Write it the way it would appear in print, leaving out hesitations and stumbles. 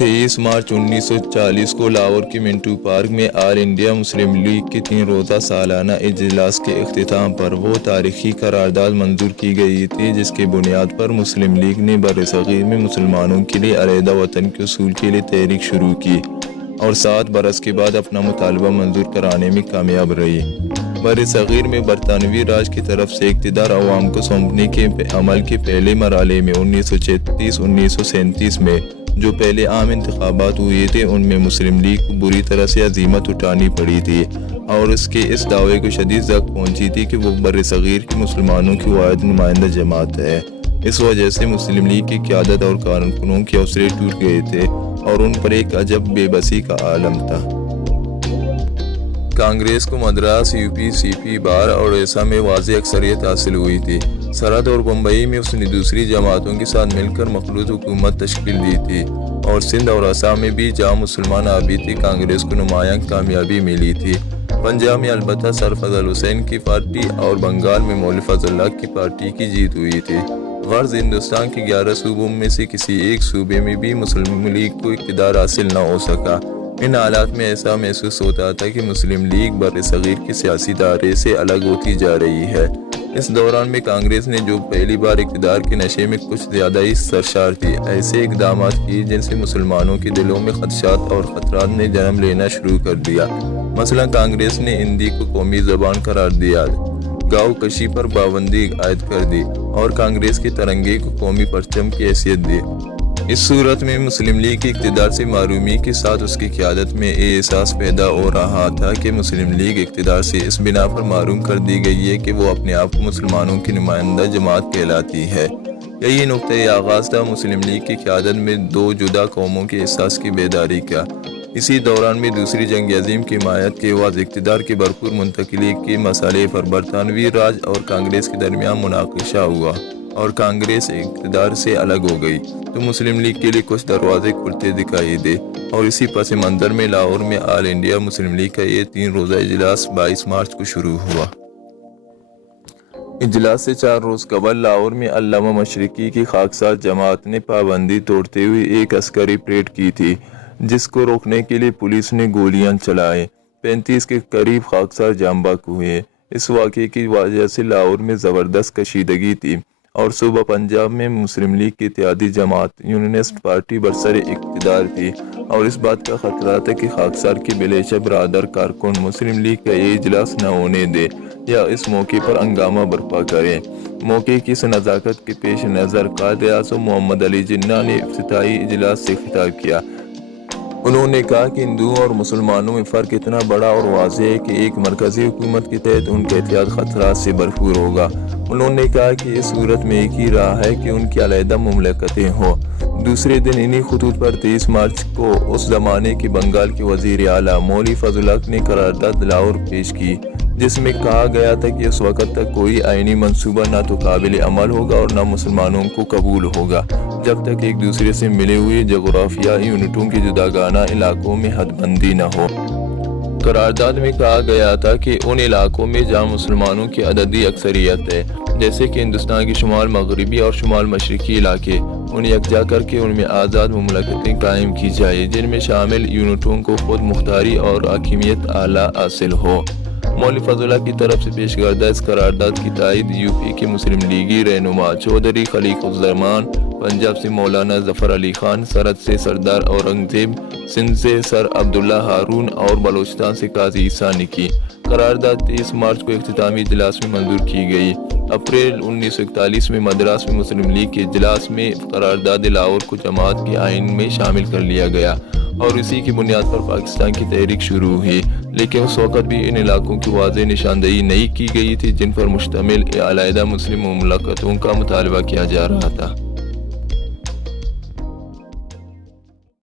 23 مارچ 1940 کو لاہور کے منٹو پارک میں آل انڈیا مسلم لیگ کے 3 روزہ سالانہ اجلاس کے اختتام پر وہ تاریخی قرارداد منظور کی گئی تھی جس کی بنیاد پر مسلم لیگ نے برصغیر میں مسلمانوں کے لیے علیحدہ وطن کے اصول کے لیے تحریک شروع کی اور 7 برس کے بعد اپنا مطالبہ منظور کرانے میں کامیاب رہی۔ برصغیر میں برطانوی راج کی طرف سے اقتدار عوام کو سونپنے کے عمل کے پہلے مرحلے میں 1936-1937 میں جو پہلے عام انتخابات ہوئے تھے ان میں مسلم لیگ کو بری طرح سے ہزیمت اٹھانی پڑی تھی اور اس کے اس دعوے کو شدید ضرر پہنچی تھی کہ وہ برصغیر کے مسلمانوں کی واحد نمائندہ جماعت ہے۔ اس وجہ سے مسلم لیگ کی قیادت اور کارکنوں کے حوصلے ٹوٹ گئے تھے اور ان پر ایک عجب بے بسی کا عالم تھا۔ کانگریس کو مدراس، UP، CP، بار اور اڑیسہ میں واضح اکثریت حاصل ہوئی تھی۔ سرحد اور بمبئی میں اس نے دوسری جماعتوں کے ساتھ مل کر مخلوط حکومت تشکیل دی تھی اور سندھ اور آسام میں بھی جہاں مسلمان آبی تھے کانگریس کو نمایاں کامیابی ملی تھی۔ پنجاب میں البتہ سر فضل حسین کی پارٹی اور بنگال میں مولوی فضل اللہ کی پارٹی کی جیت ہوئی تھی۔ غرض ہندوستان کے 11 صوبوں میں سے کسی ایک صوبے میں بھی مسلم لیگ کو اقتدار حاصل نہ ہو سکا۔ ان حالات میں ایسا محسوس ہوتا تھا کہ مسلم لیگ برصغیر کے سیاسی دائرے سے الگ ہوتی جا رہی ہے۔ اس دوران میں کانگریس نے جو پہلی بار اقتدار کے نشے میں کچھ زیادہ ہی سرشار تھی ایسے اقدامات کیے جن سے مسلمانوں کے دلوں میں خدشات اور خطرات نے جنم لینا شروع کر دیا۔ مثلا کانگریس نے ہندی کو قومی زبان قرار دیا، گاؤں کشی پر پابندی عائد کر دی اور کانگریس کے ترنگے کو قومی پرچم کی حیثیت دی۔ اس صورت میں مسلم لیگ کی اقتدار سے محرومی کے ساتھ اس کی قیادت میں یہ احساس پیدا ہو رہا تھا کہ مسلم لیگ اقتدار سے اس بنا پر محروم کر دی گئی ہے کہ وہ اپنے آپ کو مسلمانوں کی نمائندہ جماعت کہلاتی ہے۔ یہی نقطۂ آغاز تھا مسلم لیگ کی قیادت میں 2 جدا قوموں کے احساس کی بیداری کا۔ اسی دوران میں دوسری جنگ عظیم کی حمایت کے بعد اقتدار کی بھرپور منتقلی کے مسئلے پر برطانوی راج اور کانگریس کے درمیان مناقشہ ہوا اور کانگریس اقتدار سے الگ ہو گئی تو مسلم لیگ کے لیے کچھ دروازے کھلتے دکھائی دے اور اسی پس منظر میں لاہور میں آل انڈیا مسلم لیگ کا یہ 3 روزہ اجلاس 22 مارچ کو شروع ہوا۔ اجلاس سے 4 روز قبل لاہور میں علامہ مشرقی کی خاکسار جماعت نے پابندی توڑتے ہوئے ایک عسکری پریڈ کی تھی جس کو روکنے کے لیے پولیس نے گولیاں چلائیں۔ 35 کے قریب خاکسار جام بحق ہوئے۔ اس واقعے کی وجہ سے لاہور میں زبردست کشیدگی تھی اور صوبہ پنجاب میں مسلم لیگ کی اتحادی جماعت یونینسٹ پارٹی برسر اقتدار تھی اور اس بات کا خطرہ تھا کہ خاکسار کے بلیچہ برادر کارکن مسلم لیگ کا یہ اجلاس نہ ہونے دے یا اس موقع پر ہنگامہ برپا کریں۔ موقع کی اس نزاکت کے پیش نظر قائد اعظم محمد علی جناح نے افتتاحی اجلاس سے خطاب کیا۔ انہوں نے کہا کہ ہندوؤں اور مسلمانوں میں فرق اتنا بڑا اور واضح ہے کہ ایک مرکزی حکومت کے تحت ان کا اتحاد خطرات سے بھرپور ہوگا۔ انہوں نے کہا کہ اس صورت میں ایک ہی راہ ہے کہ ان کی علیحدہ مملکتیں ہوں۔ دوسرے دن انہی خطوط پر 23 مارچ کو اس زمانے کے بنگال کے وزیر اعلیٰ مولوی فضل الحق نے قرارداد لاہور پیش کی جس میں کہا گیا تھا کہ اس وقت تک کوئی آئینی منصوبہ نہ تو قابل عمل ہوگا اور نہ مسلمانوں کو قبول ہوگا جب تک ایک دوسرے سے ملے ہوئے جغرافیائی یونٹوں کے جداگانہ علاقوں میں حد بندی نہ ہو۔ قرارداد میں کہا گیا تھا کہ ان علاقوں میں جہاں مسلمانوں کی عددی اکثریت ہے جیسے کہ ہندوستان کے شمال مغربی اور شمال مشرقی علاقے انہیں یکجا کر کے ان میں آزاد مملکتیں قائم کی جائے جن میں شامل یونٹوں کو خود مختاری اور حاکمیت اعلیٰ حاصل ہو۔ مولوی فضل اللہ کی طرف سے پیش کردہ اس قرارداد کی تائید UP کے مسلم لیگی رہنما چودھری خلیق الرحمان، پنجاب سے مولانا ظفر علی خان، سرحد سے سردار اورنگزیب، سندھ سے سر عبداللہ ہارون اور بلوچستان سے قاضی عیسیٰ نے کی۔ قرارداد 23 مارچ کو اختتامی اجلاس میں منظور کی گئی۔ اپریل 1941 میں مدراس میں مسلم لیگ کے اجلاس میں قرارداد لاہور کو جماعت کے آئین میں شامل کر لیا گیا اور اسی کی بنیاد پر پاکستان کی تحریک شروع ہوئی، لیکن اس وقت بھی ان علاقوں کی واضح نشاندہی نہیں کی گئی تھی جن پر مشتمل علیحدہ مسلم مملکتوں کا مطالبہ کیا جا رہا تھا۔